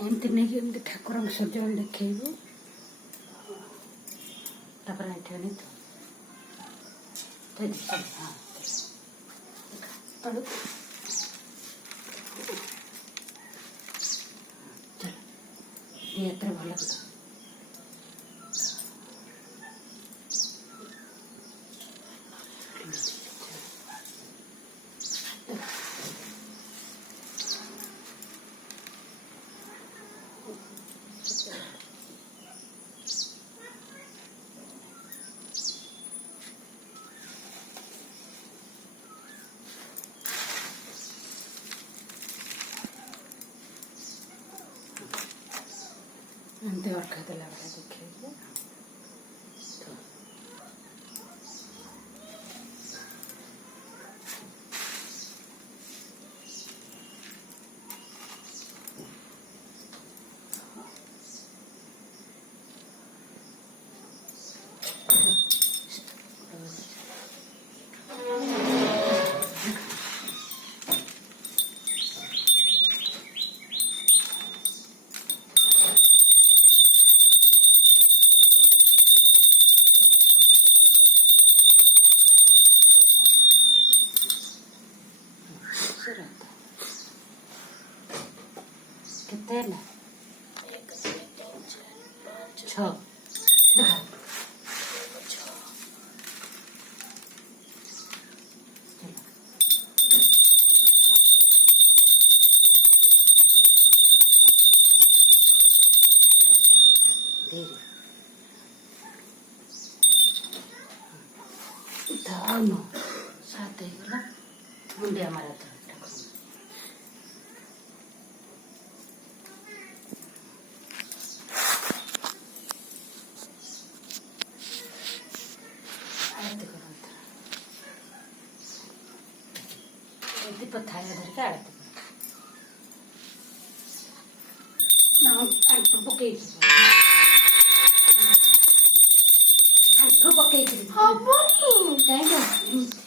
ଏମିତି ନେଇକି ଏମିତି ଠାକୁରଙ୍କ ସଜଳ ଦେଖେଇବୁ। ତାପରେ ଏଠି ଆଣି ତଳକୁ ଏଥିରେ ଭଲ କଥା। ଏମିତି ଅର୍ଘ୍ୟ ଦେଲା ବେଳେ ଦେଖେଇବେ। କେତେ ହେଲା? 6 ଦେଖ। ଧୀରେ 9 7 ହେଇଗଲା। ମୁଣ୍ଡିଆ ମାରା ତ ଦୀପ ଥାଳିଆ ଧରିକି ଆଳତି ଆଣ୍ଠୁ ପକେଇଥିବ, ଆଣ୍ଠୁ ପକେଇଥିବ ହବନି କାହିଁକି